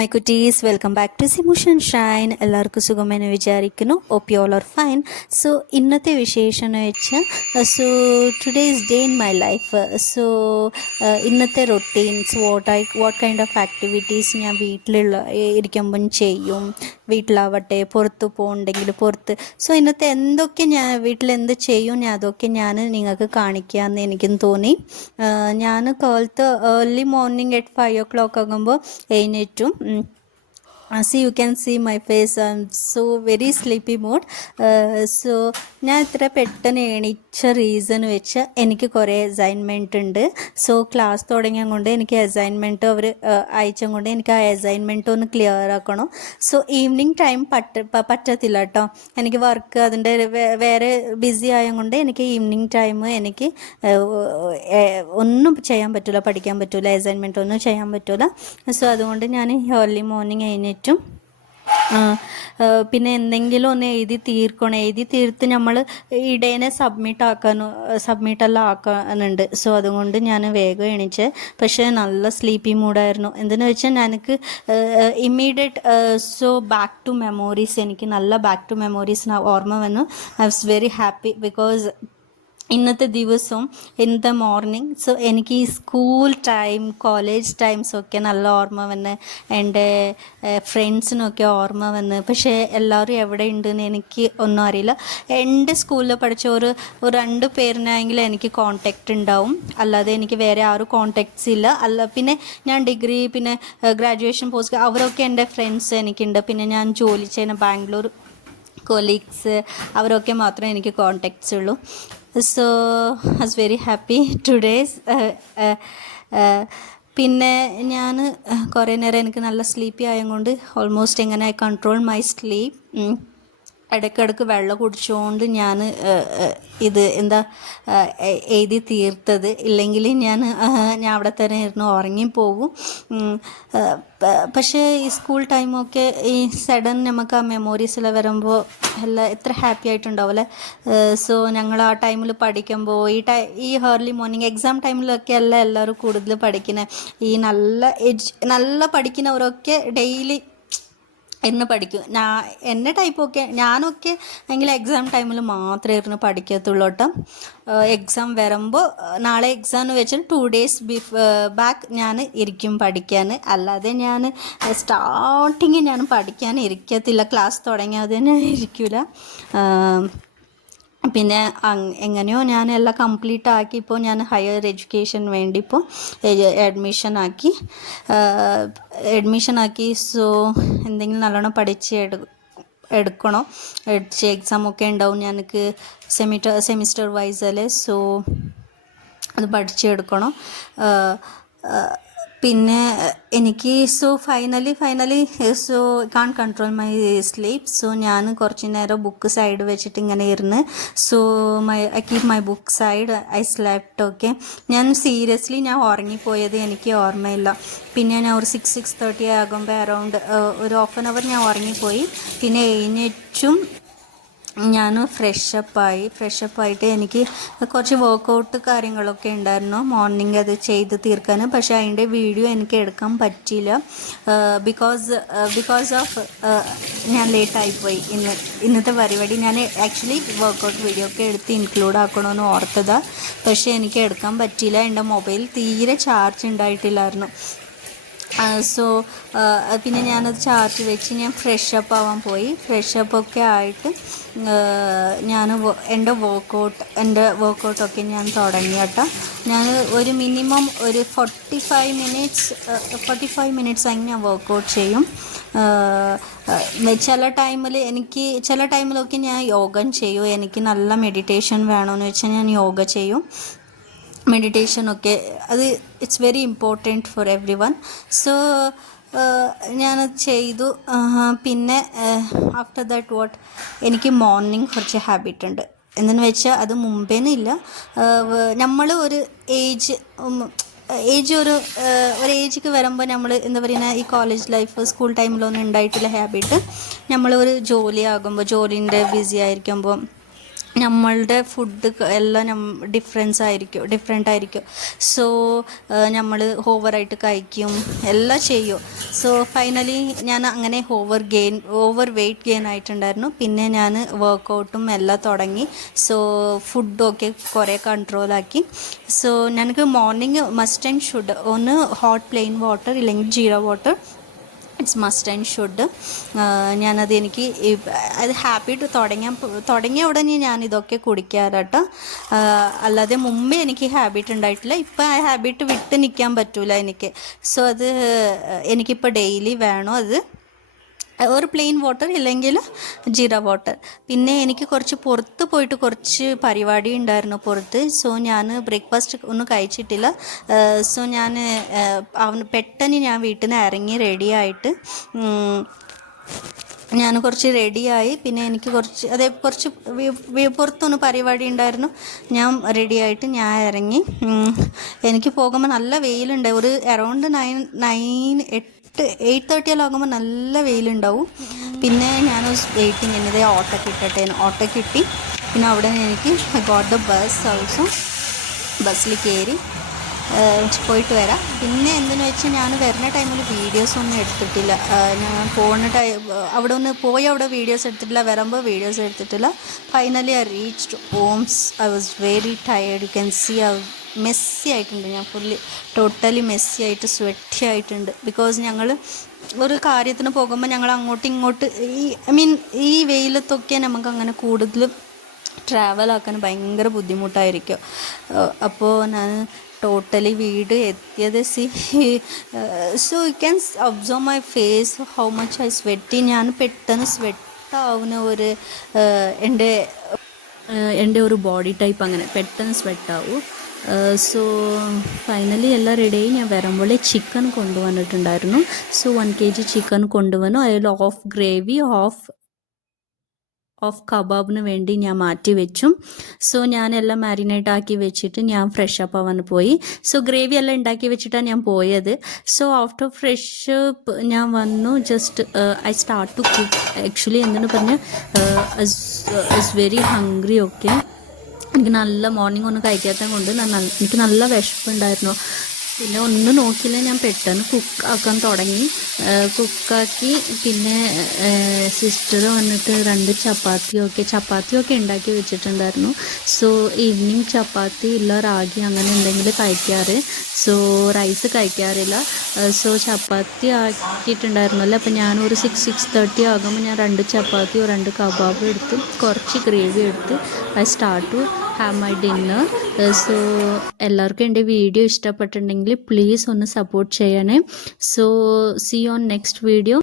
My കുട്ടീസ്, welcome back to സിമുഷൻ ഷൈൻ. എല്ലാവർക്കും സുഖമെന്ന് വിചാരിക്കുന്നു. Hope you all are fine. So ഇന്നത്തെ വിശേഷം എന്ന് വെച്ചാൽ today's day in my life. ഇന്നത്തെ routines, what kind of activities ഞാൻ ഇരിക്കുമ്പം ചെയ്യും. വീട്ടിലാവട്ടെ, പുറത്ത് പോകുന്നുണ്ടെങ്കിൽ പുറത്ത്. ഇന്നത്തെ എന്തൊക്കെ ഞാൻ വീട്ടിലെന്ത് ചെയ്യും, അതൊക്കെ ഞാൻ നിങ്ങൾക്ക് കാണിക്കാമെന്ന് എനിക്കും തോന്നി. ഞാൻ കാലത്ത് ഏർലി മോർണിംഗ് 5 o'clock ആകുമ്പോൾ എഴുന്നേറ്റും. You can see my face. I'm so very sleepy mood. ഞാൻ ഇത്ര പെട്ടെന്ന് എണീച്ച റീസൺ വെച്ച് എനിക്ക് കുറേ അസൈൻമെൻറ്റ് ഉണ്ട്. ക്ലാസ് തുടങ്ങിയ കൊണ്ട് എനിക്ക് അസൈൻമെൻറ്റ് അവർ അയച്ച കൊണ്ട് എനിക്ക് ആ അസൈൻമെൻറ്റ് ഒന്ന് ക്ലിയർ ആക്കണം. ഈവനിങ് ടൈം പറ്റത്തില്ല കേട്ടോ. എനിക്ക് വർക്ക് അതിൻ്റെ വേറെ ബിസി ആയതുകൊണ്ട് എനിക്ക് ഈവനിങ് ടൈം എനിക്ക് ഒന്നും ചെയ്യാൻ പറ്റില്ല, പഠിക്കാൻ പറ്റില്ല, അസൈൻമെൻറ്റ് ഒന്നും ചെയ്യാൻ പറ്റില്ല. അതുകൊണ്ട് ഞാൻ ഏർലി മോർണിംഗ് എഴുന്നേറ്റും. പിന്നെ എന്തെങ്കിലും ഒന്ന് എഴുതി തീർത്ത് നമ്മൾ ഇടേനെ സബ്മിറ്റെല്ലാം ആക്കാനുണ്ട്. അതുകൊണ്ട് ഞാൻ വേഗം എണീച്ച്. പക്ഷേ നല്ല സ്ലീപ്പി മൂഡായിരുന്നു. എന്തെന്ന് വെച്ചാൽ എനിക്ക് ഇമ്മീഡിയറ്റ് ബാക്ക് ടു മെമ്മോറീസ്, എനിക്ക് നല്ല ബാക്ക് ടു മെമ്മോറീസ് ഓർമ്മ വന്നു. I was very happy because ഇന്നത്തെ ദിവസവും ഇൻ ദ മോർണിംഗ് എനിക്ക് ഈ സ്കൂൾ ടൈം, കോളേജ് ടൈംസൊക്കെ നല്ല ഓർമ്മ വന്ന്, എൻ്റെ ഫ്രണ്ട്സിനൊക്കെ ഓർമ്മ വന്ന്. പക്ഷേ എല്ലാവരും എവിടെ ഉണ്ടെന്ന് എനിക്ക് ഒന്നും അറിയില്ല. എൻ്റെ സ്കൂളിൽ പഠിച്ച ഒരു 2 പേരിനായെങ്കിലും എനിക്ക് കോൺടാക്റ്റ് ഉണ്ടാവും, അല്ലാതെ എനിക്ക് വേറെ ആരും കോൺടാക്ട്സ് ഇല്ല. പിന്നെ ഞാൻ ഡിഗ്രി, പിന്നെ ഗ്രാജുവേഷൻ, പോസ്റ്റ്, അവരൊക്കെ എൻ്റെ ഫ്രണ്ട്സ് എനിക്കുണ്ട്. പിന്നെ ഞാൻ ജോലി ചെയ്യുന്ന ബാംഗ്ലൂർ കൊളീഗ്സ്, അവരൊക്കെ മാത്രമേ എനിക്ക് കോൺടാക്ട്സ് ഉള്ളൂ. I was very happy today's. പിന്നെ ഞാൻ കുറേ നേരം എനിക്ക് നല്ല സ്ലീപ്പി ആയതുകൊണ്ട് ഓൾമോസ്റ്റ് എങ്ങനെ ഐ കൺട്രോൾ മൈ സ്ലീപ്പ്. ഇടയ്ക്കിടയ്ക്ക് വെള്ളം കുടിച്ചുകൊണ്ട് ഞാൻ എഴുതി തീർത്തത്. ഇല്ലെങ്കിൽ ഞാൻ അവിടെ തന്നെ ഇരുന്ന് ഉറങ്ങിപ്പോകും. പക്ഷേ ഈ സ്കൂൾ ടൈമൊക്കെ ഈ സഡൻ നമുക്ക് ആ മെമ്മോറീസിൽ വരുമ്പോൾ എല്ലാം എത്ര ഹാപ്പി ആയിട്ടുണ്ടാവും അല്ലേ. ഞങ്ങൾ ആ ടൈമിൽ പഠിക്കുമ്പോൾ ഈ ഏർലി മോർണിംഗ് എക്സാം ടൈമിലൊക്കെ അല്ല എല്ലാവരും കൂടുതൽ പഠിക്കുന്നത്. ഈ നല്ല പഠിക്കുന്നവരൊക്കെ ഡെയിലി ഇരുന്ന് പഠിക്കും. എൻ്റെ ടൈപ്പൊക്കെ ഞാനൊക്കെ എങ്കിൽ എക്സാം ടൈമിൽ മാത്രമേ ഇരുന്ന് പഠിക്കത്തുള്ളൂ കേട്ടോ. എക്സാം വരുമ്പോൾ നാളെ എക്സാം എന്ന് വെച്ചാൽ 2 days ബാക്ക് ഞാൻ ഇരിക്കും പഠിക്കാൻ. അല്ലാതെ ഞാൻ സ്റ്റാർട്ടിങ് ഞാൻ പഠിക്കാൻ ഇരിക്കത്തില്ല. ക്ലാസ് തുടങ്ങിയാൽ തന്നെ ഇരിക്കില്ല. പിന്നെ എങ്ങനെയോ ഞാൻ എല്ലാം കംപ്ലീറ്റ് ആക്കി. ഇപ്പോൾ ഞാൻ ഹയർ എഡ്യൂക്കേഷൻ വേണ്ടി ഇപ്പോൾ അഡ്മിഷൻ ആക്കി. എന്തെങ്കിലും നല്ലോണം എടുക്കണം. എക്സാമൊക്കെ ഉണ്ടാവും ഞങ്ങൾക്ക് സെമിസ്റ്റർ വൈസ് അല്ലേ. അത് പഠിച്ചെടുക്കണം. പിന്നെ എനിക്ക് finally can control my sleep. ഞാൻ കുറച്ച് നേരം ബുക്ക് സൈഡ് വെച്ചിട്ട് ഇങ്ങനെ ഇരുന്ന്. I keep my book side. I slept. Okay, ഞാൻ സീരിയസ്ലി ഉറങ്ങിപ്പോയത് എനിക്ക് ഓർമ്മയില്ല. പിന്നെ ഞാൻ ഒരു 6:30 ആകുമ്പോൾ അറൗണ്ട് ഒരു 1/2 hour ഞാൻ ഉറങ്ങിപ്പോയി. പിന്നെ എഴുന്നേറ്റും ഞാൻ ഫ്രഷപ്പായിട്ട് എനിക്ക് കുറച്ച് വർക്കൗട്ട് കാര്യങ്ങളൊക്കെ ഉണ്ടായിരുന്നു മോർണിംഗ്, അത് ചെയ്ത് തീർക്കാൻ. പക്ഷേ അതിൻ്റെ വീഡിയോ എനിക്ക് എടുക്കാൻ പറ്റിയില്ല. ബിക്കോസ് ഓഫ് ഞാൻ ലേറ്റായിപ്പോയി. ഇന്നത്തെ പരിപാടി ഞാൻ ആക്ച്വലി വർക്കൗട്ട് വീഡിയോ ഒക്കെ എടുത്ത് ഇൻക്ലൂഡ് ആക്കണമെന്ന് ഓർത്തതാണ്. പക്ഷേ എനിക്ക് എടുക്കാൻ പറ്റിയില്ല. എൻ്റെ മൊബൈൽ തീരെ ചാർജ് ഉണ്ടായിട്ടില്ലായിരുന്നു. പിന്നെ ഞാനത് ചാർജ് വെച്ച് ഞാൻ ഫ്രഷപ്പ് ആവാൻ പോയി. ഫ്രഷപ്പൊക്കെ ആയിട്ട് ഞാൻ എൻ്റെ വർക്കൗട്ടൊക്കെ ഞാൻ തുടങ്ങി കേട്ടോ. ഞാൻ ഒരു മിനിമം ഒരു 45 minutes അങ്ങനെ ഞാൻ വർക്കൗട്ട് ചെയ്യും. ചില ടൈമിലൊക്കെ ഞാൻ യോഗ ചെയ്യും. എനിക്ക് നല്ല മെഡിറ്റേഷൻ വേണമെന്ന് വെച്ചാൽ ഞാൻ യോഗ ചെയ്യും. മെഡിറ്റേഷനൊക്കെ അത് it's very important for every one. ഞാനത് ചെയ്തു. പിന്നെ ആഫ്റ്റർ ദാറ്റ് എനിക്ക് മോർണിംഗ് കുറച്ച് ഹാബിറ്റ് ഉണ്ട്. എന്തെന്ന് വെച്ചാൽ അത് മുമ്പേന്നില്ല. നമ്മൾ ഒരു ഏജ് ഒരു ഏജിക്ക് വരുമ്പോൾ നമ്മൾ എന്താ പറയുക, ഈ കോളേജ് ലൈഫ്, സ്കൂൾ ടൈമിലൊന്നും ഉണ്ടായിട്ടില്ല ഹാബിറ്റ്. നമ്മൾ ഒരു ജോലിയാകുമ്പോൾ, ജോലിൻ്റെ ബിസി ആയിരിക്കുമ്പോൾ നമ്മളുടെ ഫുഡ് എല്ലാം ഡിഫറെൻ്റ് ആയിരിക്കും. സോ നമ്മൾ ഓവറായിട്ട് കഴിക്കും എല്ലാം ചെയ്യും. സോ ഫൈനലി ഞാൻ അങ്ങനെ ഓവർ വെയ്റ്റ് ഗെയിൻ ആയിട്ടുണ്ടായിരുന്നു. പിന്നെ ഞാൻ വർക്കൗട്ടും എല്ലാം തുടങ്ങി. സോ ഫുഡൊക്കെ കുറേ കൺട്രോളാക്കി. സോ ഞങ്ങൾക്ക് മോർണിംഗ് മസ്റ്റ് ആൻഡ് ഷുഡ് ഒന്ന് ഹോട്ട് പ്ലെയിൻ വാട്ടർ ഇല്ലെങ്കിൽ jeera water, it's must and should. ഞാനത് എനിക്ക് അത് ഹാബിറ്റ് തുടങ്ങിയ ഉടനെ ഞാൻ ഇതൊക്കെ കുടിക്കാറട്ടോ. അല്ലാതെ മുമ്പേ എനിക്ക് ഹാബിറ്റ് ഉണ്ടായിട്ടില്ല. ഇപ്പം ആ ഹാബിറ്റ് വിട്ട് നിൽക്കാൻ പറ്റൂല എനിക്ക്. സോ അത് എനിക്കിപ്പോൾ ഡെയിലി വേണം അത്. ഒരു പ്ലെയിൻ വാട്ടർ ഇല്ലെങ്കിൽ ജീര വാട്ടർ. പിന്നെ എനിക്ക് കുറച്ച് പുറത്ത് പോയിട്ട് കുറച്ച് പരിപാടി ഉണ്ടായിരുന്നു പുറത്ത്. സോ ഞാൻ ബ്രേക്ക്ഫാസ്റ്റ് ഒന്നും കഴിച്ചിട്ടില്ല. സോ ഞാൻ പെട്ടെന്ന് ഞാൻ വീട്ടിൽ നിന്ന് ഇറങ്ങി റെഡിയായിട്ട് ഞാൻ കുറച്ച് റെഡിയായി. പിന്നെ എനിക്ക് കുറച്ച് പുറത്തൊന്ന് പരിപാടി ഉണ്ടായിരുന്നു. ഞാൻ റെഡിയായിട്ട് ഞാൻ ഇറങ്ങി. എനിക്ക് പോകുമ്പോൾ നല്ല വെയിലുണ്ട്. ഒരു അറൗണ്ട് 8:30 ആകുമ്പോൾ നല്ല വെയിലുണ്ടാവും. പിന്നെ ഞാൻ വെയിറ്റിംഗ് എന്നതേ ഓട്ടോ കിട്ടി. പിന്നെ അവിടെ നിന്ന് എനിക്ക് ഗോട്ട് ദ ബസ് ഓൾസോ. ബസ്സിൽ കയറി പോയിട്ട് വരാം. പിന്നെ എന്തെന്ന് വെച്ചാൽ ഞാൻ വരുന്ന ടൈമിൽ വീഡിയോസൊന്നും എടുത്തിട്ടില്ല. ഞാൻ അവിടെ വീഡിയോസ് എടുത്തിട്ടില്ല, വരുമ്പോൾ വീഡിയോസ് എടുത്തിട്ടില്ല. Finally I reached homes. I was very tired. You can see messy ആയിട്ടുണ്ട്. ഞാൻ ടോട്ടലി മെസ്സി ആയിട്ട് സ്വെറ്റി ആയിട്ടുണ്ട്. ബിക്കോസ് ഞങ്ങൾ ഒരു കാര്യത്തിന് പോകുമ്പോൾ ഞങ്ങൾ അങ്ങോട്ടും ഇങ്ങോട്ട് ഈ വെയിലത്തൊക്കെ നമുക്ക് അങ്ങനെ കൂടുതൽ ട്രാവലാക്കാൻ ഭയങ്കര ബുദ്ധിമുട്ടായിരിക്കും. അപ്പോൾ ഞാൻ ടോട്ടലി വീട് എത്തിയത് so you can observe my face how much I sweaty. ഞാൻ പെട്ടെന്ന് സ്വെറ്റാവുന്ന എൻ്റെ ഒരു ബോഡി ടൈപ്പ് അങ്ങനെ പെട്ടെന്ന് സ്വെറ്റാവും. സോ ഫൈനലി എല്ലാം റെഡിയായി. ഞാൻ വരുമ്പോൾ ചിക്കൻ കൊണ്ടുവന്നിട്ടുണ്ടായിരുന്നു. സോ 1 kg ചിക്കൻ കൊണ്ടുവന്നു. അതിൽ ഓഫ് ഗ്രേവി ഓഫ് കബാബിന് വേണ്ടി ഞാൻ മാറ്റി വെച്ചു. സോ ഞാനെല്ലാം മാരിനേറ്റ് ആക്കി വെച്ചിട്ട് ഞാൻ ഫ്രഷ് അപ്പ് ആവാൻ പോയി. സോ ഗ്രേവി എല്ലാം ഉണ്ടാക്കി വെച്ചിട്ടാണ് ഞാൻ പോയത്. സോ ആഫ്റ്റർ ഫ്രഷ് ഞാൻ വന്നു. Just I start to cook. Actually എന്തെന്ന് പറഞ്ഞാൽ ഇസ് വെരി ഹംഗ്രി. ഓക്കെ, എനിക്ക് നല്ല മോർണിംഗ് ഒന്നും കഴിക്കാത്ത കൊണ്ട് എനിക്ക് നല്ല വിശപ്പുണ്ടായിരുന്നു. പിന്നെ ഒന്നും നോക്കിയില്ല, ഞാൻ പെട്ടെന്ന് കുക്കാക്കാൻ തുടങ്ങി. കുക്കാക്കി. പിന്നെ സിസ്റ്റർ വന്നിട്ട് 2 ചപ്പാത്തിയൊക്കെ ഉണ്ടാക്കി വെച്ചിട്ടുണ്ടായിരുന്നു. സോ ഈവനിങ് ചപ്പാത്തി ഇല്ല റാഗി അങ്ങനെ എന്തെങ്കിലും കഴിക്കാറ്. സോ റൈസ് കഴിക്കാറില്ല. സോ ചപ്പാത്തി ആക്കിയിട്ടുണ്ടായിരുന്നല്ലോ. അപ്പോൾ ഞാനൊരു 6:30 ആകുമ്പോൾ ഞാൻ 2 ചപ്പാത്തിയോ 2 കബാബ് എടുത്ത് കുറച്ച് ഗ്രേവി എടുത്ത് I start to have my dinner. So എല്ലാവർക്കും എൻ്റെ വീഡിയോ ഇഷ്ടപ്പെട്ടിട്ടുണ്ടെങ്കിൽ പ്ലീസ് ഒന്ന് സപ്പോർട്ട് ചെയ്യണേ. So see on next video.